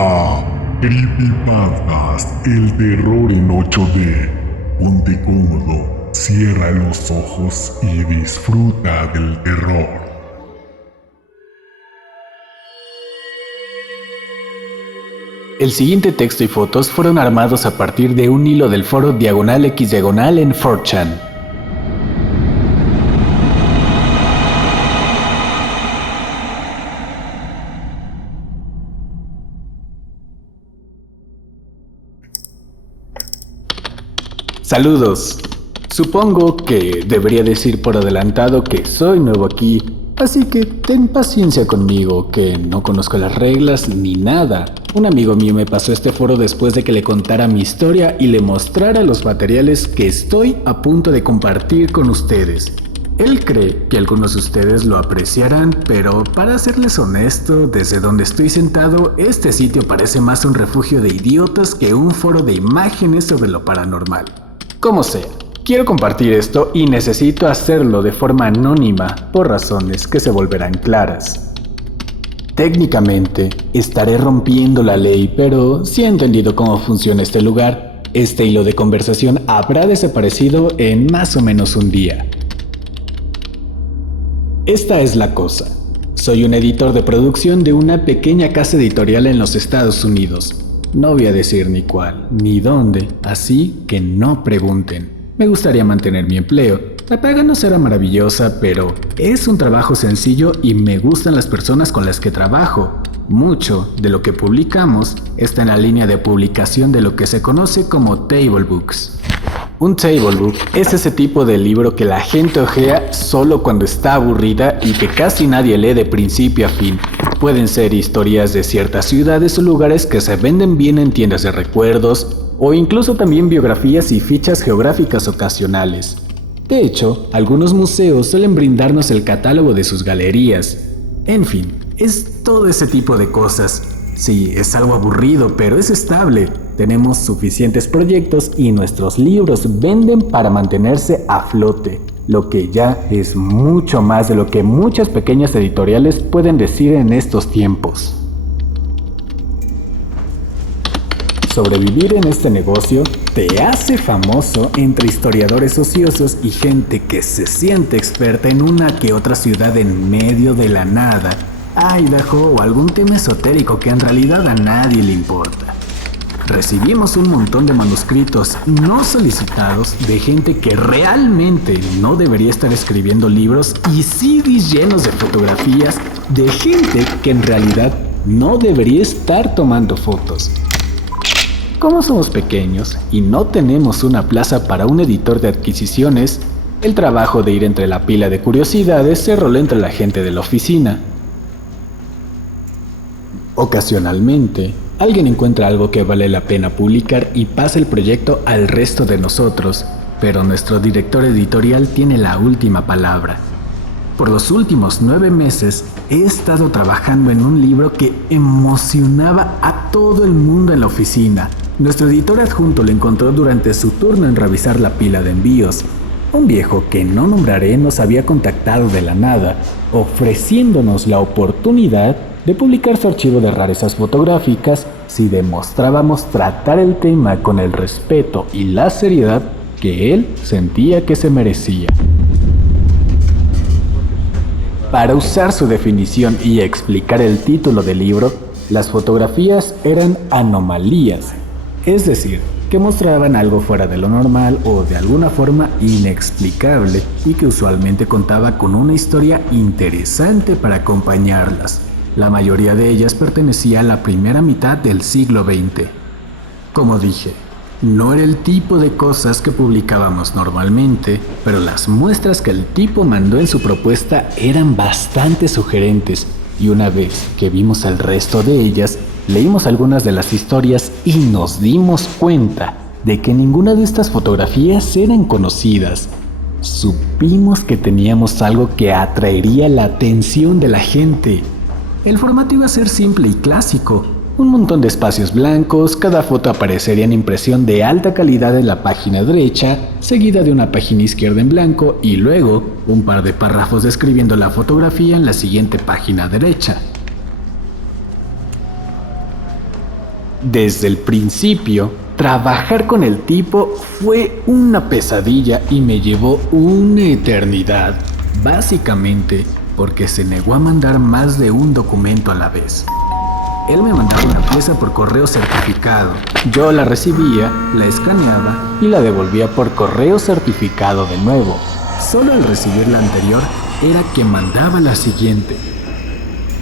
a Creepypastas, el terror en 8D. Ponte cómodo, cierra los ojos y disfruta del terror. El siguiente texto y fotos fueron armados a partir de un hilo del foro /x/ en 4chan. Saludos. Supongo que debería decir por adelantado que soy nuevo aquí, así que ten paciencia conmigo, que no conozco las reglas ni nada. Un amigo mío me pasó este foro después de que le contara mi historia y le mostrara los materiales que estoy a punto de compartir con ustedes. Él cree que algunos de ustedes lo apreciarán, pero para serles honesto, desde donde estoy sentado, este sitio parece más un refugio de idiotas que un foro de imágenes sobre lo paranormal. Como sea, quiero compartir esto y necesito hacerlo de forma anónima por razones que se volverán claras. Técnicamente, estaré rompiendo la ley, pero si he entendido cómo funciona este lugar, este hilo de conversación habrá desaparecido en más o menos un día. Esta es la cosa. Soy un editor de producción de una pequeña casa editorial en los Estados Unidos. No voy a decir ni cuál, ni dónde, así que no pregunten. Me gustaría mantener mi empleo. La paga no será maravillosa, pero es un trabajo sencillo y me gustan las personas con las que trabajo. Mucho de lo que publicamos está en la línea de publicación de lo que se conoce como table books. Un table book es ese tipo de libro que la gente hojea solo cuando está aburrida y que casi nadie lee de principio a fin. Pueden ser historias de ciertas ciudades o lugares que se venden bien en tiendas de recuerdos, o incluso también biografías y fichas geográficas ocasionales. De hecho, algunos museos suelen brindarnos el catálogo de sus galerías. En fin, es todo ese tipo de cosas. Sí, es algo aburrido, pero es estable. Tenemos suficientes proyectos y nuestros libros venden para mantenerse a flote, lo que ya es mucho más de lo que muchas pequeñas editoriales pueden decir en estos tiempos. Sobrevivir en este negocio te hace famoso entre historiadores ociosos y gente que se siente experta en una que otra ciudad en medio de la nada, Idaho o algún tema esotérico que en realidad a nadie le importa. Recibimos un montón de manuscritos no solicitados de gente que realmente no debería estar escribiendo libros y CDs llenos de fotografías de gente que en realidad no debería estar tomando fotos. Como somos pequeños y no tenemos una plaza para un editor de adquisiciones, el trabajo de ir entre la pila de curiosidades se rola entre la gente de la oficina. Ocasionalmente, alguien encuentra algo que vale la pena publicar y pasa el proyecto al resto de nosotros, pero nuestro director editorial tiene la última palabra. Por los últimos 9 meses he estado trabajando en un libro que emocionaba a todo el mundo en la oficina. Nuestro editor adjunto lo encontró durante su turno en revisar la pila de envíos. Un viejo que no nombraré nos había contactado de la nada, ofreciéndonos la oportunidad de publicar su archivo de rarezas fotográficas si demostrábamos tratar el tema con el respeto y la seriedad que él sentía que se merecía. Para usar su definición y explicar el título del libro, las fotografías eran anomalías, es decir, que mostraban algo fuera de lo normal o de alguna forma inexplicable y que usualmente contaba con una historia interesante para acompañarlas. La mayoría de ellas pertenecía a la primera mitad del siglo XX. Como dije, no era el tipo de cosas que publicábamos normalmente, pero las muestras que el tipo mandó en su propuesta eran bastante sugerentes, y una vez que vimos el resto de ellas, leímos algunas de las historias y nos dimos cuenta de que ninguna de estas fotografías eran conocidas. Supimos que teníamos algo que atraería la atención de la gente. El formato iba a ser simple y clásico. Un montón de espacios blancos, cada foto aparecería en impresión de alta calidad en la página derecha, seguida de una página izquierda en blanco y luego un par de párrafos describiendo la fotografía en la siguiente página derecha. Desde el principio, trabajar con el tipo fue una pesadilla y me llevó una eternidad, básicamente porque se negó a mandar más de un documento a la vez. Él me mandaba una pieza por correo certificado. Yo la recibía, la escaneaba y la devolvía por correo certificado de nuevo. Solo al recibir la anterior era que mandaba la siguiente.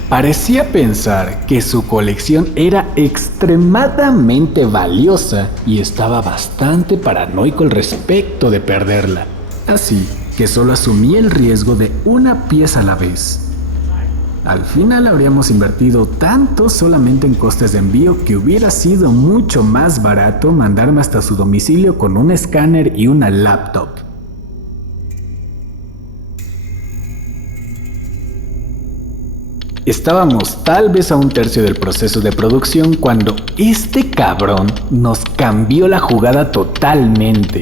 Parecía pensar que su colección era extremadamente valiosa y estaba bastante paranoico al respecto de perderla. Así que solo asumía el riesgo de una pieza a la vez. Al final habríamos invertido tanto solamente en costes de envío que hubiera sido mucho más barato mandarme hasta su domicilio con un escáner y una laptop. Estábamos tal vez a un tercio del proceso de producción cuando este cabrón nos cambió la jugada totalmente.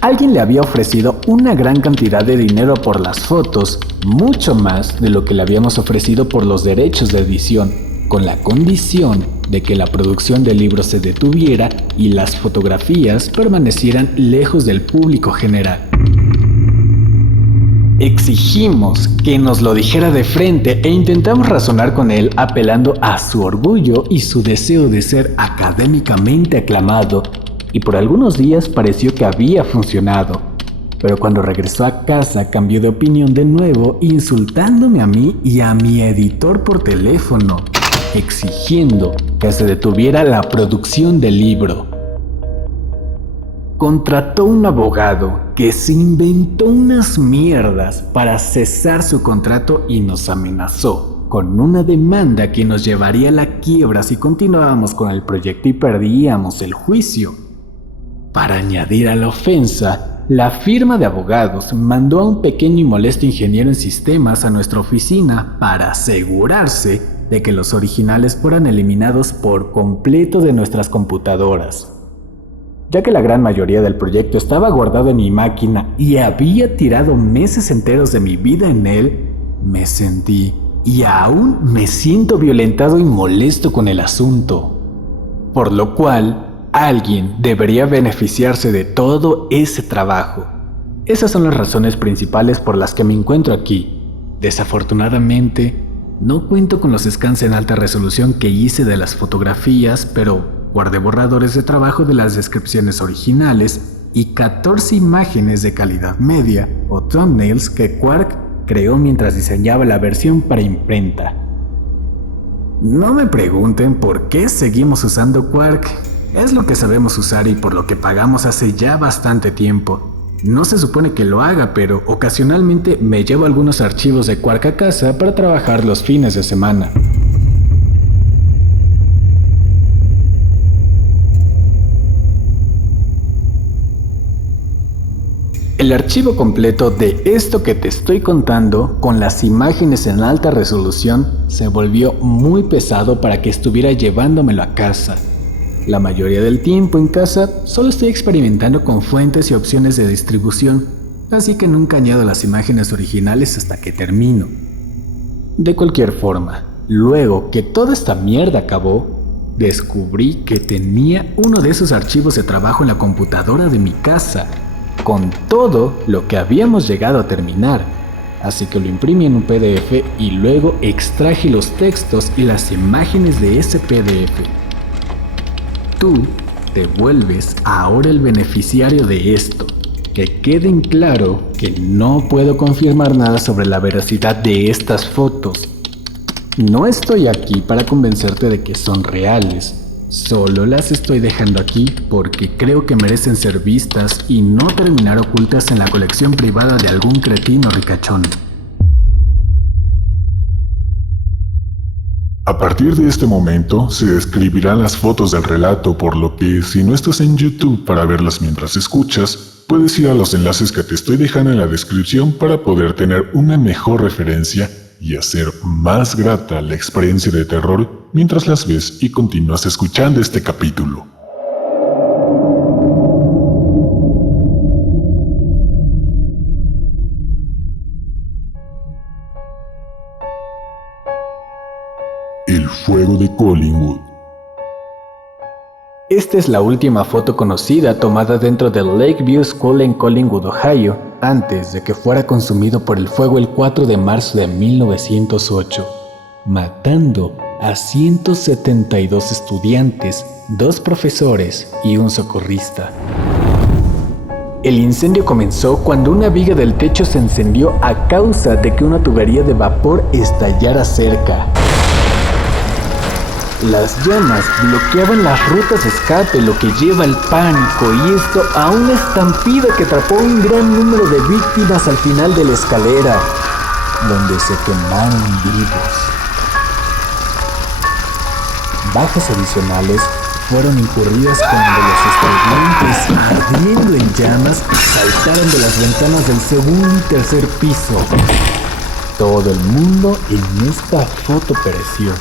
Alguien le había ofrecido una gran cantidad de dinero por las fotos, mucho más de lo que le habíamos ofrecido por los derechos de edición, con la condición de que la producción del libro se detuviera y las fotografías permanecieran lejos del público general. Exigimos que nos lo dijera de frente e intentamos razonar con él apelando a su orgullo y su deseo de ser académicamente aclamado, y por algunos días pareció que había funcionado. Pero cuando regresó a casa cambió de opinión de nuevo, insultándome a mí y a mi editor por teléfono, exigiendo que se detuviera la producción del libro. Contrató un abogado que se inventó unas mierdas para cesar su contrato y nos amenazó con una demanda que nos llevaría a la quiebra si continuábamos con el proyecto y perdíamos el juicio. Para añadir a la ofensa, la firma de abogados mandó a un pequeño y molesto ingeniero en sistemas a nuestra oficina para asegurarse de que los originales fueran eliminados por completo de nuestras computadoras. Ya que la gran mayoría del proyecto estaba guardado en mi máquina y había tirado meses enteros de mi vida en él, me sentí y aún me siento violentado y molesto con el asunto. Por lo cual, alguien debería beneficiarse de todo ese trabajo. Esas son las razones principales por las que me encuentro aquí. Desafortunadamente, no cuento con los scans en alta resolución que hice de las fotografías, pero guardé borradores de trabajo de las descripciones originales y 14 imágenes de calidad media o thumbnails que Quark creó mientras diseñaba la versión para imprenta. No me pregunten por qué seguimos usando Quark. Es lo que sabemos usar y por lo que pagamos hace ya bastante tiempo. No se supone que lo haga, pero ocasionalmente me llevo algunos archivos de Quark a casa para trabajar los fines de semana. El archivo completo de esto que te estoy contando, con las imágenes en alta resolución, se volvió muy pesado para que estuviera llevándomelo a casa. La mayoría del tiempo en casa solo estoy experimentando con fuentes y opciones de distribución, así que nunca añado las imágenes originales hasta que termino. De cualquier forma, luego que toda esta mierda acabó, descubrí que tenía uno de esos archivos de trabajo en la computadora de mi casa, con todo lo que habíamos llegado a terminar, así que lo imprimí en un PDF y luego extraje los textos y las imágenes de ese PDF. Tú te vuelves ahora el beneficiario de esto. Que queden claro que no puedo confirmar nada sobre la veracidad de estas fotos. No estoy aquí para convencerte de que son reales. Solo las estoy dejando aquí porque creo que merecen ser vistas y no terminar ocultas en la colección privada de algún cretino ricachón. A partir de este momento se describirán las fotos del relato, por lo que si no estás en YouTube para verlas mientras escuchas, puedes ir a los enlaces que te estoy dejando en la descripción para poder tener una mejor referencia y hacer más grata la experiencia de terror mientras las ves y continúas escuchando este capítulo. El fuego de Collingwood. Esta es la última foto conocida tomada dentro del Lakeview School en Collingwood, Ohio, antes de que fuera consumido por el fuego el 4 de marzo de 1908, matando a 172 estudiantes, 2 profesores y un socorrista. El incendio comenzó cuando una viga del techo se encendió a causa de que una tubería de vapor estallara cerca. Las llamas bloqueaban las rutas de escape, lo que lleva al pánico y esto a una estampida que atrapó a un gran número de víctimas al final de la escalera, donde se quemaron vivos. Bajas adicionales fueron incurridas cuando los estudiantes, ardiendo en llamas, saltaron de las ventanas del segundo y tercer piso. Todo el mundo en esta foto pereció,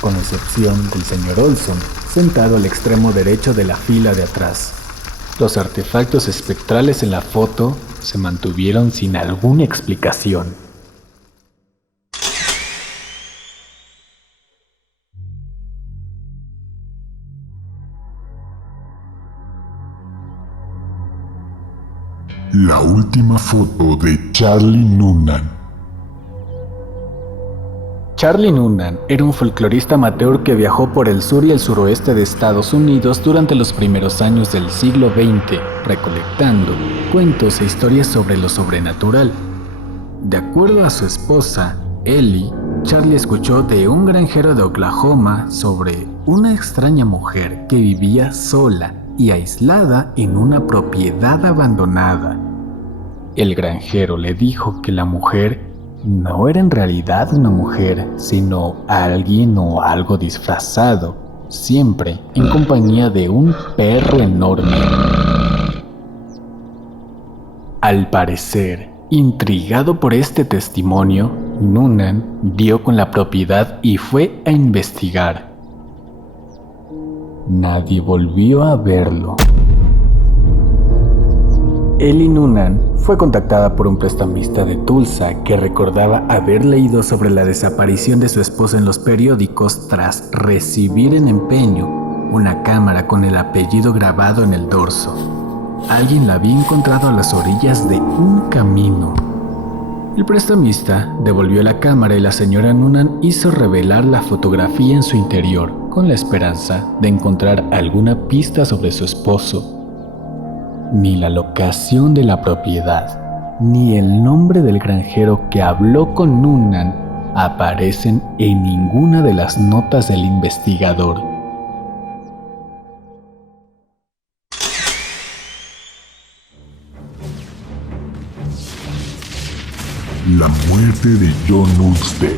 con excepción del señor Olson, sentado al extremo derecho de la fila de atrás. Los artefactos espectrales en la foto se mantuvieron sin alguna explicación. La última foto de Charlie Noonan. Charlie Noonan era un folclorista amateur que viajó por el sur y el suroeste de Estados Unidos durante los primeros años del siglo XX, recolectando cuentos e historias sobre lo sobrenatural. De acuerdo a su esposa, Ellie, Charlie escuchó de un granjero de Oklahoma sobre una extraña mujer que vivía sola y aislada en una propiedad abandonada. El granjero le dijo que la mujer no era en realidad una mujer, sino alguien o algo disfrazado, siempre en compañía de un perro enorme. Al parecer, intrigado por este testimonio, Noonan dio con la propiedad y fue a investigar. Nadie volvió a verlo. Ellie Noonan fue contactada por un prestamista de Tulsa que recordaba haber leído sobre la desaparición de su esposa en los periódicos tras recibir en empeño una cámara con el apellido grabado en el dorso. Alguien la había encontrado a las orillas de un camino. El prestamista devolvió la cámara y la señora Noonan hizo revelar la fotografía en su interior con la esperanza de encontrar alguna pista sobre su esposo. Ni la locación de la propiedad, ni el nombre del granjero que habló con Noonan aparecen en ninguna de las notas del investigador. La muerte de John Ulsted.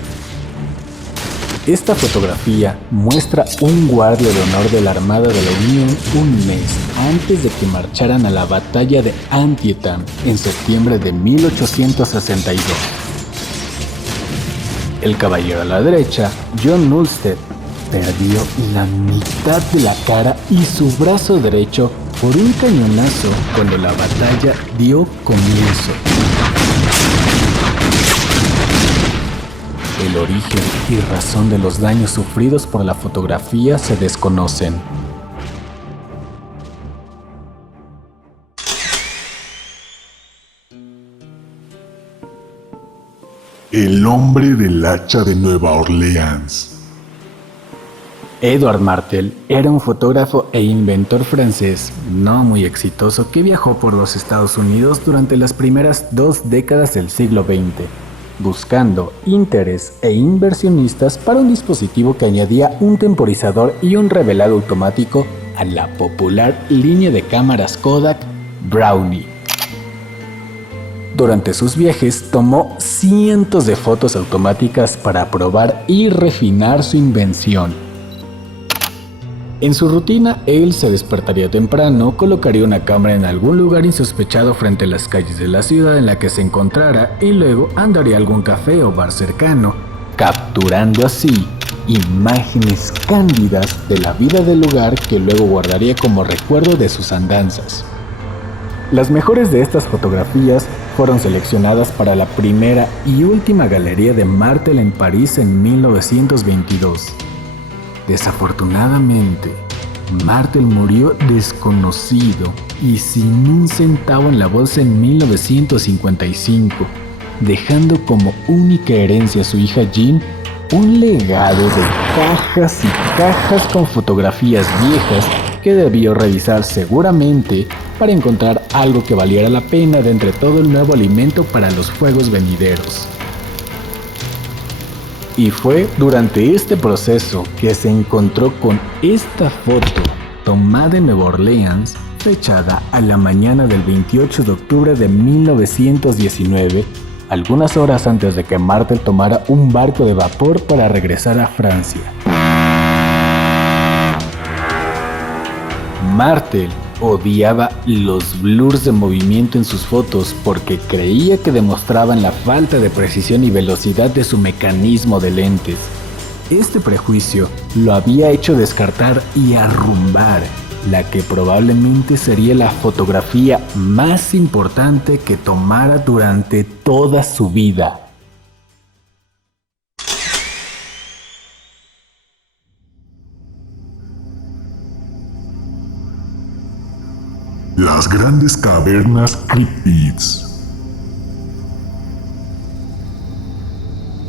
Esta fotografía muestra un guardia de honor de la Armada de la Unión un mes antes de que marcharan a la batalla de Antietam en septiembre de 1862. El caballero a la derecha, John Ulsted, perdió la mitad de la cara y su brazo derecho por un cañonazo cuando la batalla dio comienzo. El origen y razón de los daños sufridos por la fotografía se desconocen. El hombre del hacha de Nueva Orleans. Edward Martel era un fotógrafo e inventor francés no muy exitoso que viajó por los Estados Unidos durante las primeras 2 décadas del siglo XX. Buscando interés e inversionistas para un dispositivo que añadía un temporizador y un revelado automático a la popular línea de cámaras Kodak Brownie. Durante sus viajes tomó cientos de fotos automáticas para probar y refinar su invención. En su rutina, él se despertaría temprano, colocaría una cámara en algún lugar insospechado frente a las calles de la ciudad en la que se encontrara y luego andaría a algún café o bar cercano, capturando así imágenes cándidas de la vida del lugar que luego guardaría como recuerdo de sus andanzas. Las mejores de estas fotografías fueron seleccionadas para la primera y última galería de Martel en París en 1922. Desafortunadamente, Martel murió desconocido y sin un centavo en la bolsa en 1955, dejando como única herencia a su hija Jean un legado de cajas y cajas con fotografías viejas que debió revisar seguramente para encontrar algo que valiera la pena de entre todo el nuevo alimento para los fuegos venideros. Y fue durante este proceso que se encontró con esta foto tomada en Nueva Orleans, fechada a la mañana del 28 de octubre de 1919, algunas horas antes de que Martel tomara un barco de vapor para regresar a Francia. Martel odiaba los blurs de movimiento en sus fotos porque creía que demostraban la falta de precisión y velocidad de su mecanismo de lentes. Este prejuicio lo había hecho descartar y arrumbar la que probablemente sería la fotografía más importante que tomara durante toda su vida. Las grandes cavernas críptidas.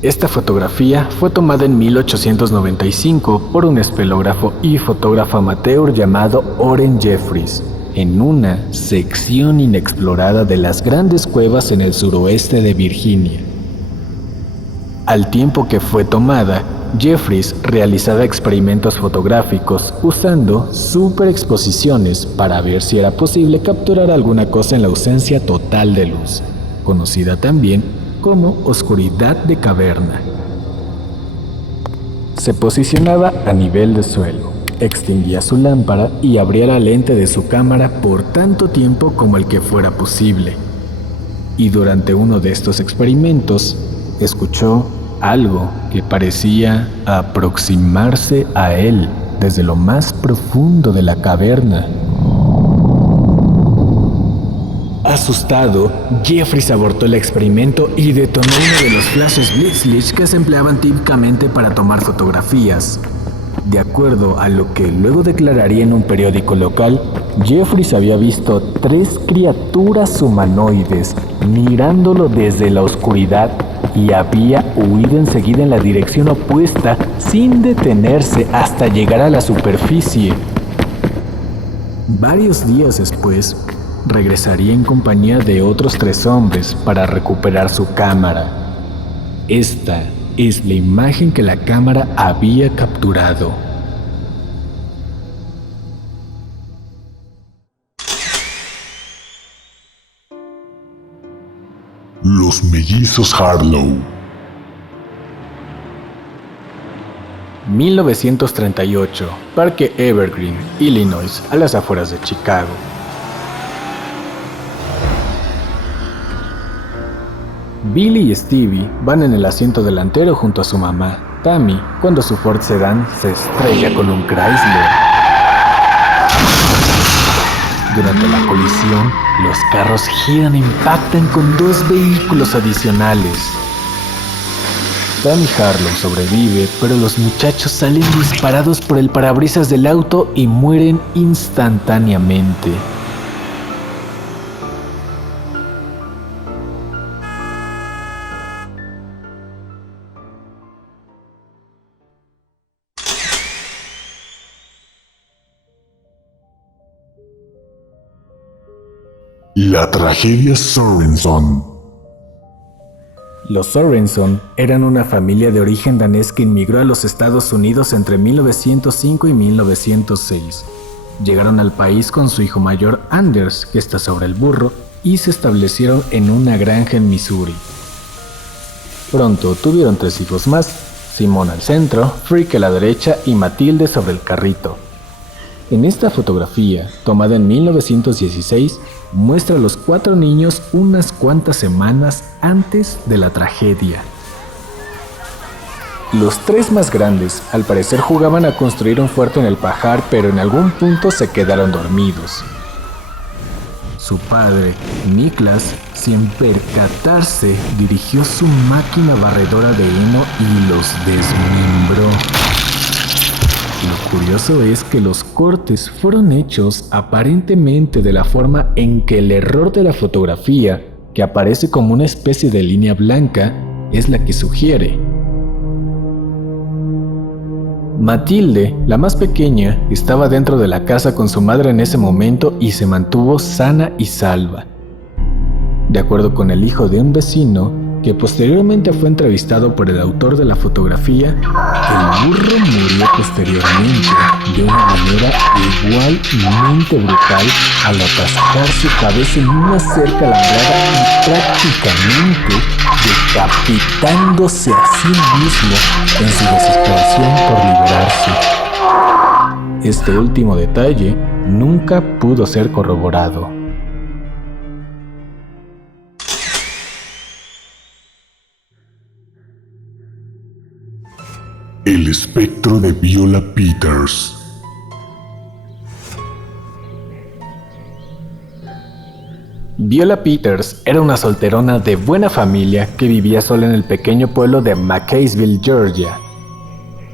Esta fotografía fue tomada en 1895 por un espeleógrafo y fotógrafo amateur llamado Oren Jeffries, en una sección inexplorada de las grandes cuevas en el suroeste de Virginia. Al tiempo que fue tomada, Jeffries realizaba experimentos fotográficos usando superexposiciones para ver si era posible capturar alguna cosa en la ausencia total de luz, conocida también como oscuridad de caverna. Se posicionaba a nivel de suelo, extinguía su lámpara y abría la lente de su cámara por tanto tiempo como el que fuera posible. Y durante uno de estos experimentos, escuchó algo que parecía aproximarse a él desde lo más profundo de la caverna. Asustado, Jeffries abortó el experimento y detonó uno de los flashes Blitzlicht que se empleaban típicamente para tomar fotografías. De acuerdo a lo que luego declararía en un periódico local, Jeffries había visto 3 criaturas humanoides mirándolo desde la oscuridad y había huido enseguida en la dirección opuesta sin detenerse hasta llegar a la superficie. Varios días después, regresaría en compañía de otros 3 hombres para recuperar su cámara. Esta es la imagen que la cámara había capturado. Los mellizos Harlow. 1938, Parque Evergreen, Illinois, a las afueras de Chicago. Billy y Stevie van en el asiento delantero junto a su mamá, Tammy, cuando su Ford Sedan se estrella con un Chrysler. Durante la colisión, los carros giran e impactan con 2 vehículos adicionales. Tammy Harlow sobrevive, pero los muchachos salen disparados por el parabrisas del auto y mueren instantáneamente. La tragedia Sorenson. Los Sorenson eran una familia de origen danés que inmigró a los Estados Unidos entre 1905 y 1906. Llegaron al país con su hijo mayor Anders, que está sobre el burro, y se establecieron en una granja en Missouri. Pronto tuvieron 3 hijos más, Simón al centro, Frick a la derecha y Matilde sobre el carrito. En esta fotografía, tomada en 1916, muestra a los 4 niños unas cuantas semanas antes de la tragedia. Los 3 más grandes, al parecer, jugaban a construir un fuerte en el pajar, pero en algún punto se quedaron dormidos. Su padre, Niklas, sin percatarse, dirigió su máquina barredora de heno y los desmembró. Lo curioso es que los cortes fueron hechos aparentemente de la forma en que el error de la fotografía, que aparece como una especie de línea blanca, es la que sugiere. Matilde, la más pequeña, estaba dentro de la casa con su madre en ese momento y se mantuvo sana y salva. De acuerdo con el hijo de un vecino, que posteriormente fue entrevistado por el autor de la fotografía, el burro murió posteriormente de una manera igualmente brutal al atascar su cabeza en una cerca alambrada y prácticamente decapitándose a sí mismo en su desesperación por liberarse. Este último detalle nunca pudo ser corroborado. El espectro de Viola Peters. Viola Peters era una solterona de buena familia que vivía sola en el pequeño pueblo de McCaysville, Georgia.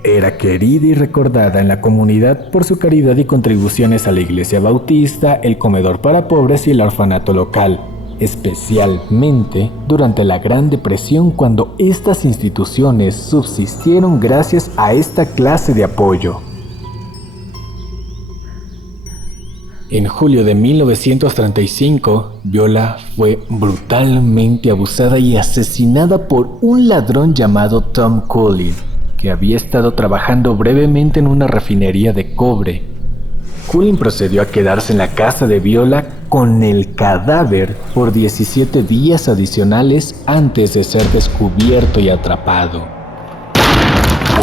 Era querida y recordada en la comunidad por su caridad y contribuciones a la iglesia bautista, el comedor para pobres y el orfanato local, especialmente durante la Gran Depresión, cuando estas instituciones subsistieron gracias a esta clase de apoyo. En julio de 1935, Viola fue brutalmente abusada y asesinada por un ladrón llamado Tom Cullen, que había estado trabajando brevemente en una refinería de cobre. Cullen procedió a quedarse en la casa de Viola con el cadáver por 17 días adicionales antes de ser descubierto y atrapado.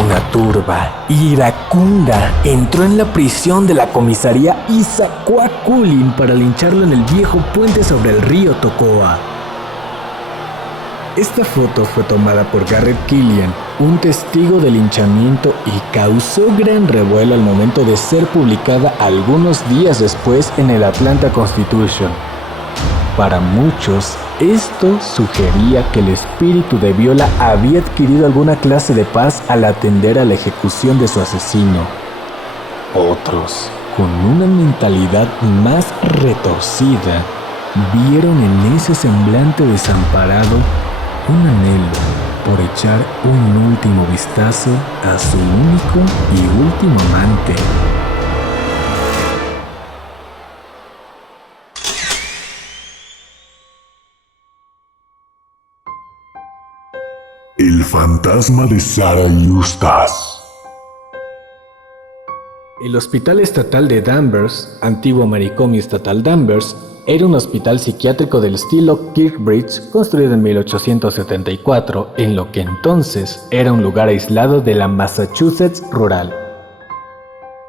Una turba iracunda entró en la prisión de la comisaría y sacó a Cullen para lincharlo en el viejo puente sobre el río Tocoa. Esta foto fue tomada por Garrett Killian, un testigo del linchamiento, y causó gran revuelo al momento de ser publicada algunos días después en el Atlanta Constitution. Para muchos, esto sugería que el espíritu de Viola había adquirido alguna clase de paz al atender a la ejecución de su asesino. Otros, con una mentalidad más retorcida, vieron en ese semblante desamparado un anhelo por echar un último vistazo a su único y último amante. El fantasma de Sarah Eustace. El Hospital Estatal de Danvers, antiguo manicomio estatal Danvers, era un hospital psiquiátrico del estilo Kirkbride construido en 1874 en lo que entonces era un lugar aislado de la Massachusetts rural.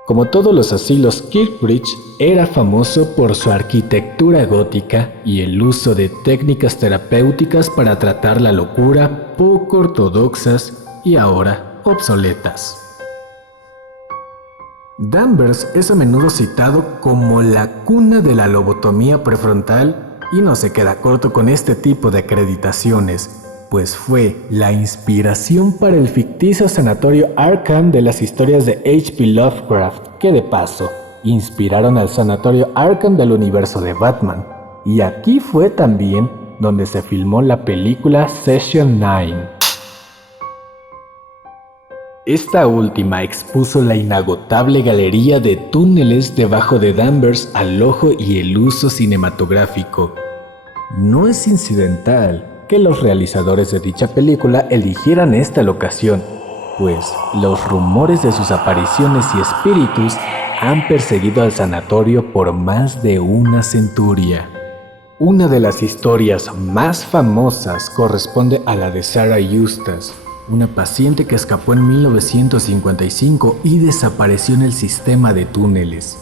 Como todos los asilos, Kirkbride era famoso por su arquitectura gótica y el uso de técnicas terapéuticas para tratar la locura, poco ortodoxas y ahora obsoletas. Danvers es a menudo citado como la cuna de la lobotomía prefrontal y no se queda corto con este tipo de acreditaciones, pues fue la inspiración para el ficticio sanatorio Arkham de las historias de H.P. Lovecraft, que de paso inspiraron al sanatorio Arkham del universo de Batman. Y aquí fue también donde se filmó la película Session 9. Esta última expuso la inagotable galería de túneles debajo de Danvers al ojo y el uso cinematográfico. No es incidental que los realizadores de dicha película eligieran esta locación, pues los rumores de sus apariciones y espíritus han perseguido al sanatorio por más de una centuria. Una de las historias más famosas corresponde a la de Sarah Eustace, una paciente que escapó en 1955 y desapareció en el sistema de túneles.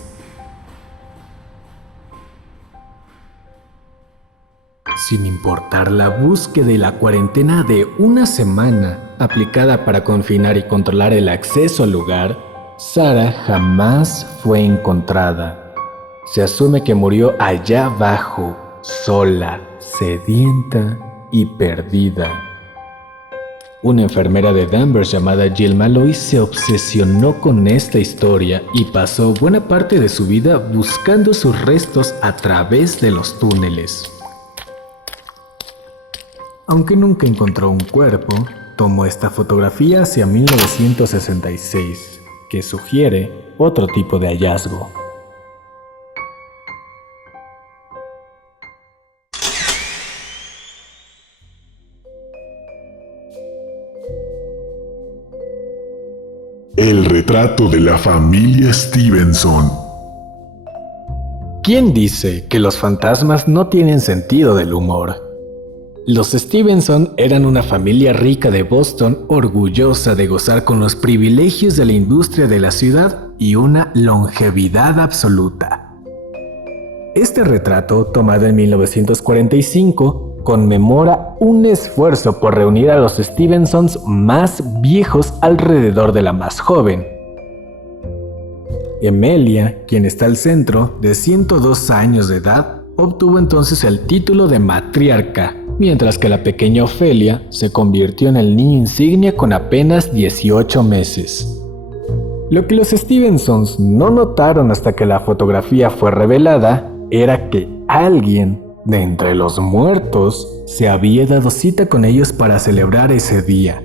Sin importar la búsqueda y la cuarentena de una semana aplicada para confinar y controlar el acceso al lugar, Sarah jamás fue encontrada. Se asume que murió allá abajo, sola, sedienta y perdida. Una enfermera de Danvers llamada Jill Malloy se obsesionó con esta historia y pasó buena parte de su vida buscando sus restos a través de los túneles. Aunque nunca encontró un cuerpo, tomó esta fotografía hacia 1966, que sugiere otro tipo de hallazgo. El retrato de la familia Stevenson. ¿Quién dice que los fantasmas no tienen sentido del humor? Los Stevenson eran una familia rica de Boston, orgullosa de gozar con los privilegios de la industria de la ciudad y una longevidad absoluta. Este retrato, tomado en 1945, conmemora un esfuerzo por reunir a los Stevensons más viejos alrededor de la más joven. Emilia, quien está al centro, de 102 años de edad, obtuvo entonces el título de matriarca, mientras que la pequeña Ofelia se convirtió en el niño insignia con apenas 18 meses. Lo que los Stevensons no notaron hasta que la fotografía fue revelada era que alguien de entre los muertos se había dado cita con ellos para celebrar ese día.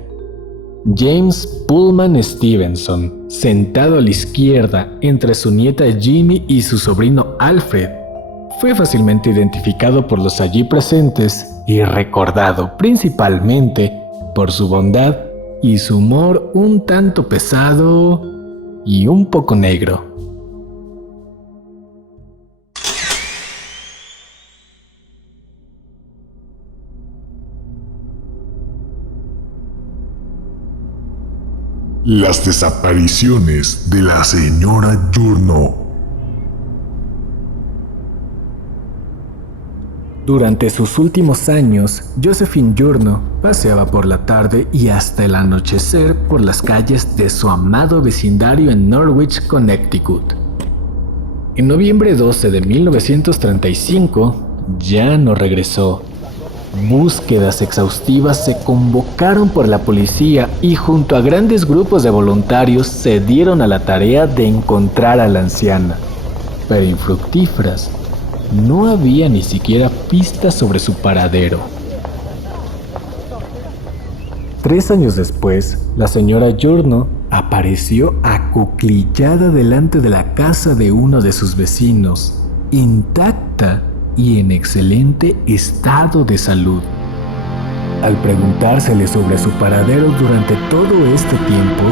James Pullman Stevenson, sentado a la izquierda entre su nieta Ginny y su sobrino Alfred, fue fácilmente identificado por los allí presentes y recordado principalmente por su bondad y su humor un tanto pesado y un poco negro. Las desapariciones de la señora Journo. Durante sus últimos años, Josephine Journo paseaba por la tarde y hasta el anochecer por las calles de su amado vecindario en Norwich, Connecticut. En noviembre 12 de 1935, ya no regresó. Búsquedas exhaustivas se convocaron por la policía y junto a grandes grupos de voluntarios se dieron a la tarea de encontrar a la anciana, pero infructíferas. No había ni siquiera pistas sobre su paradero. 3 años después, la señora Journo apareció acuclillada delante de la casa de uno de sus vecinos, intacta y en excelente estado de salud. Al preguntársele sobre su paradero durante todo este tiempo,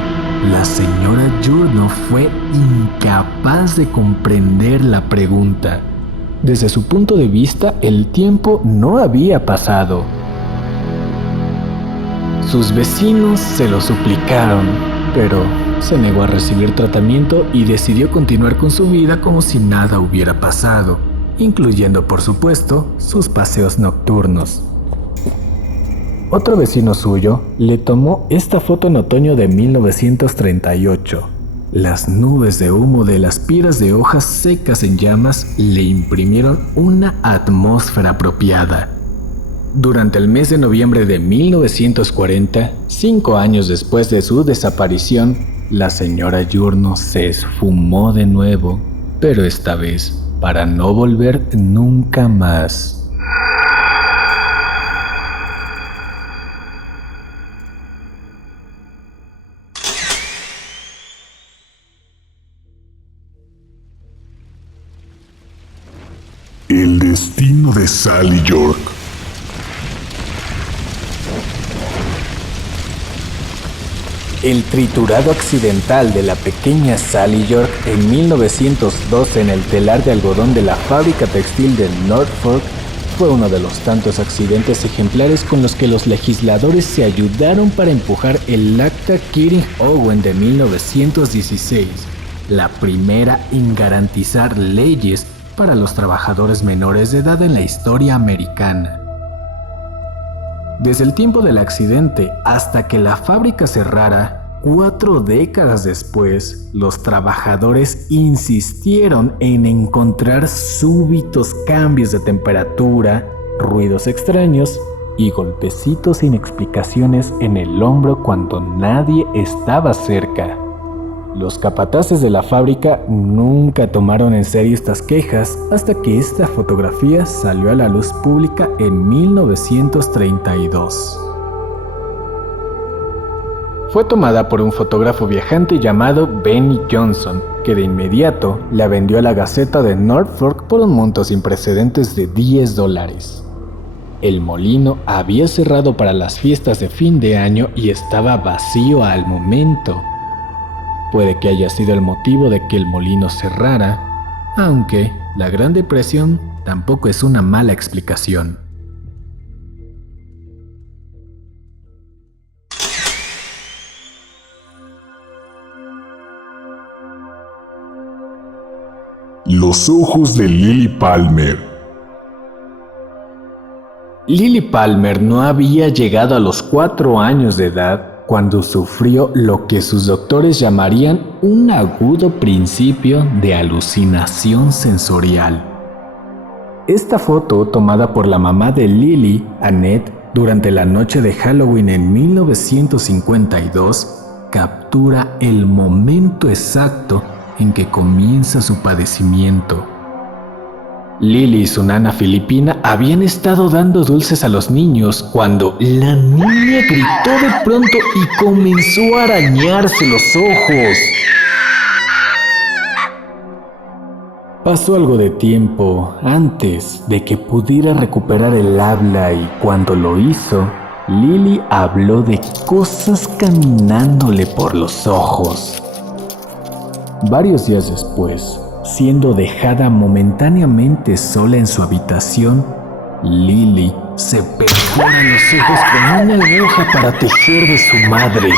la señora Journo fue incapaz de comprender la pregunta. Desde su punto de vista, el tiempo no había pasado. Sus vecinos se lo suplicaron, pero se negó a recibir tratamiento y decidió continuar con su vida como si nada hubiera pasado, incluyendo, por supuesto, sus paseos nocturnos. Otro vecino suyo le tomó esta foto en otoño de 1938. Las nubes de humo de las piras de hojas secas en llamas le imprimieron una atmósfera apropiada. Durante el mes de noviembre de 1940, 5 años después de su desaparición, la señora Journo se esfumó de nuevo, pero esta vez para no volver nunca más. El destino de Sally York. El triturado accidental de la pequeña Sally York en 1912 en el telar de algodón de la fábrica textil de Norfolk fue uno de los tantos accidentes ejemplares con los que los legisladores se ayudaron para empujar el Acta Keating-Owen de 1916, la primera en garantizar leyes para los trabajadores menores de edad en la historia americana. Desde el tiempo del accidente hasta que la fábrica cerrara, 4 décadas después, los trabajadores insistieron en encontrar súbitos cambios de temperatura, ruidos extraños y golpecitos sin explicaciones en el hombro cuando nadie estaba cerca. Los capataces de la fábrica nunca tomaron en serio estas quejas hasta que esta fotografía salió a la luz pública en 1932. Fue tomada por un fotógrafo viajante llamado Benny Johnson, que de inmediato la vendió a la Gaceta de Norfolk por un monto sin precedentes de $10. El molino había cerrado para las fiestas de fin de año y estaba vacío al momento. Puede que haya sido el motivo de que el molino cerrara, aunque la Gran Depresión tampoco es una mala explicación. Los ojos de Lily Palmer. Lily Palmer no había llegado a los 4 años de edad cuando sufrió lo que sus doctores llamarían un agudo principio de alucinación sensorial. Esta foto, tomada por la mamá de Lily, Annette, durante la noche de Halloween en 1952, captura el momento exacto en que comienza su padecimiento. Lily y su nana filipina habían estado dando dulces a los niños cuando la niña gritó de pronto y comenzó a arañarse los ojos. Pasó algo de tiempo antes de que pudiera recuperar el habla y cuando lo hizo, Lily habló de cosas caminándole por los ojos. Varios días después, siendo dejada momentáneamente sola en su habitación, Lily se perfora los ojos con una aguja para tejer de su madre.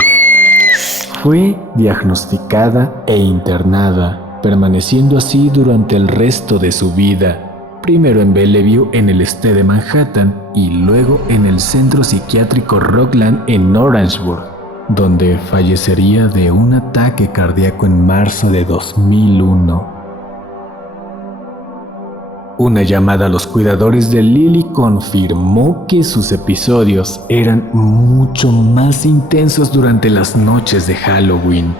Fue diagnosticada e internada, permaneciendo así durante el resto de su vida, primero en Bellevue en el este de Manhattan y luego en el centro psiquiátrico Rockland en Orangeburg, donde fallecería de un ataque cardíaco en marzo de 2001. Una llamada a los cuidadores de Lily confirmó que sus episodios eran mucho más intensos durante las noches de Halloween.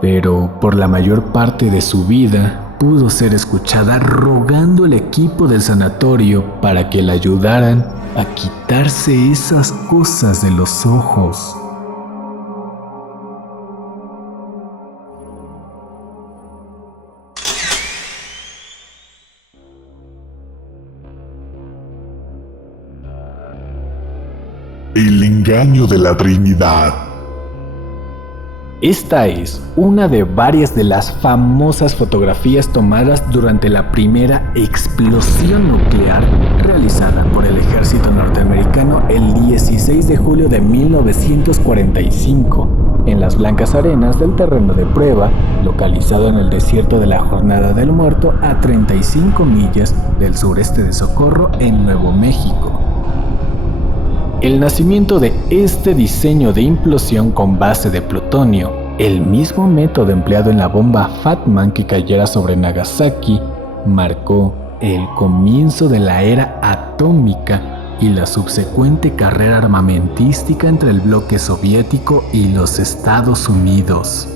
Pero por la mayor parte de su vida pudo ser escuchada rogando al equipo del sanatorio para que la ayudaran a quitarse esas cosas de los ojos. El engaño de la Trinidad. Esta es una de varias de las famosas fotografías tomadas durante la primera explosión nuclear realizada por el ejército norteamericano el 16 de julio de 1945 en las blancas arenas del terreno de prueba, localizado en el desierto de la Jornada del Muerto a 35 millas del sureste de Socorro, en Nuevo México. El nacimiento de este diseño de implosión con base de plutonio, el mismo método empleado en la bomba Fat Man que cayera sobre Nagasaki, marcó el comienzo de la era atómica y la subsecuente carrera armamentística entre el bloque soviético y los Estados Unidos.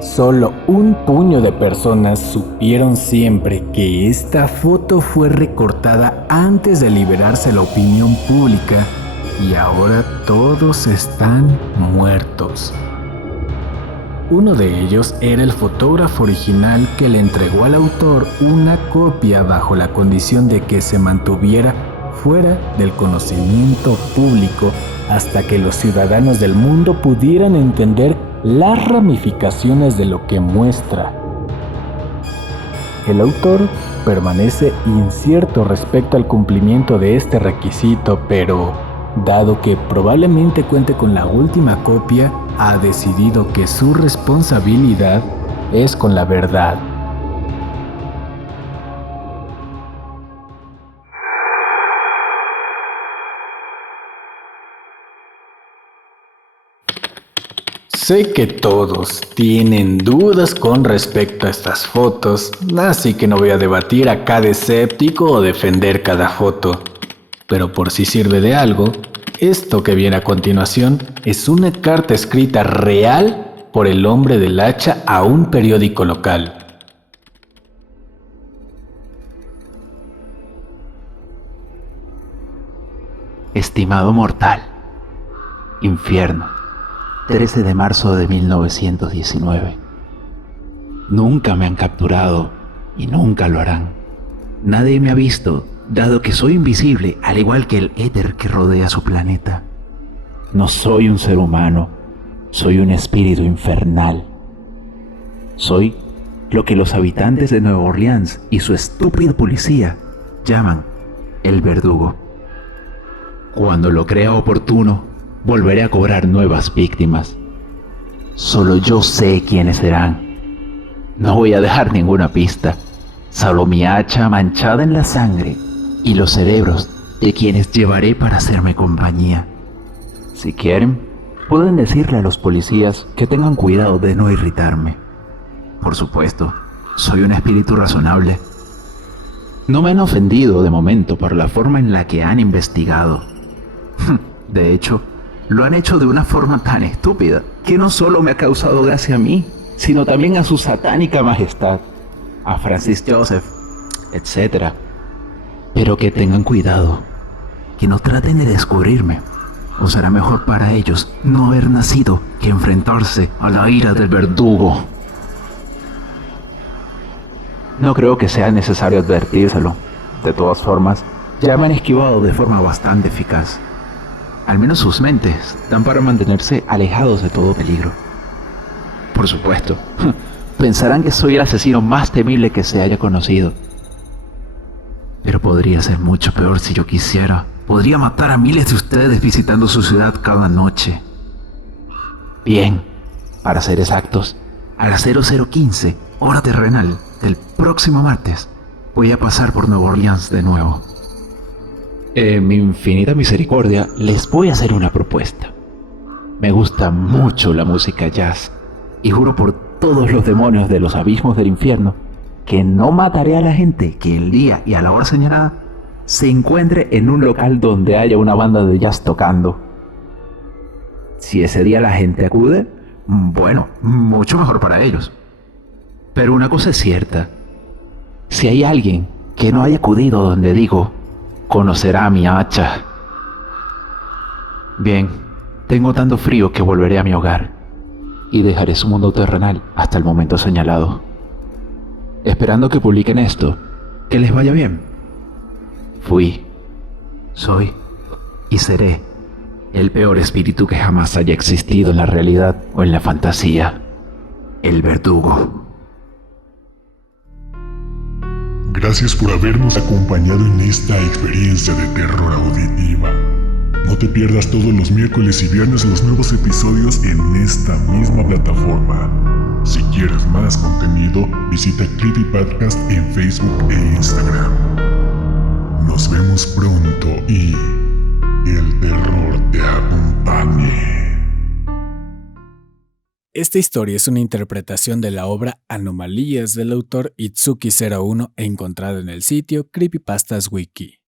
Solo un puño de personas supieron siempre que esta foto fue recortada antes de liberarse a la opinión pública y ahora todos están muertos. Uno de ellos era el fotógrafo original que le entregó al autor una copia bajo la condición de que se mantuviera fuera del conocimiento público hasta que los ciudadanos del mundo pudieran entender las ramificaciones de lo que muestra. El autor permanece incierto respecto al cumplimiento de este requisito, pero dado que probablemente cuente con la última copia, ha decidido que su responsabilidad es con la verdad. Sé que todos tienen dudas con respecto a estas fotos, así que no voy a debatir a cada escéptico o defender cada foto. Pero por si sirve de algo, esto que viene a continuación es una carta escrita real por el hombre del hacha a un periódico local. Estimado mortal, infierno, 13 de marzo de 1919. Nunca me han capturado y nunca lo harán. Nadie me ha visto, dado que soy invisible, al igual que el éter que rodea su planeta. No soy un ser humano, soy un espíritu infernal. Soy lo que los habitantes de Nueva Orleans y su estúpida policía llaman el verdugo. Cuando lo crea oportuno, volveré a cobrar nuevas víctimas. Solo yo sé quiénes serán. No voy a dejar ninguna pista, salvo mi hacha manchada en la sangre y los cerebros de quienes llevaré para hacerme compañía. Si quieren, pueden decirle a los policías que tengan cuidado de no irritarme. Por supuesto, soy un espíritu razonable. No me han ofendido de momento por la forma en la que han investigado. De hecho, lo han hecho de una forma tan estúpida que no solo me ha causado gracia a mí, sino también a su satánica majestad, a Francis Joseph, etc. Pero que tengan cuidado, que no traten de descubrirme, o será mejor para ellos no haber nacido que enfrentarse a la ira del verdugo. No creo que sea necesario advertírselo. De todas formas, ya me han esquivado de forma bastante eficaz. Al menos sus mentes dan para mantenerse alejados de todo peligro. Por supuesto, pensarán que soy el asesino más temible que se haya conocido. Pero podría ser mucho peor si yo quisiera. Podría matar a miles de ustedes visitando su ciudad cada noche. Bien, para ser exactos, a las 00:15, hora terrenal, del próximo martes, voy a pasar por Nueva Orleans de nuevo. En mi infinita misericordia, les voy a hacer una propuesta. Me gusta mucho la música jazz, y juro por todos los demonios de los abismos del infierno que no mataré a la gente que el día y a la hora señalada se encuentre en un local donde haya una banda de jazz tocando. Si ese día la gente acude, bueno, mucho mejor para ellos. Pero una cosa es cierta, si hay alguien que no haya acudido donde digo, conocerá mi hacha. Bien, tengo tanto frío que volveré a mi hogar y dejaré su mundo terrenal hasta el momento señalado. Esperando que publiquen esto, que les vaya bien. Fui, soy y seré el peor espíritu que jamás haya existido en la realidad o en la fantasía. El verdugo. Gracias por habernos acompañado en esta experiencia de terror auditiva. No te pierdas todos los miércoles y viernes los nuevos episodios en esta misma plataforma. Si quieres más contenido, visita Creepy Podcast en Facebook e Instagram. Nos vemos pronto y el terror te acompañe. Esta historia es una interpretación de la obra Anomalías del autor Itsuki01 encontrada en el sitio Creepypastas Wiki.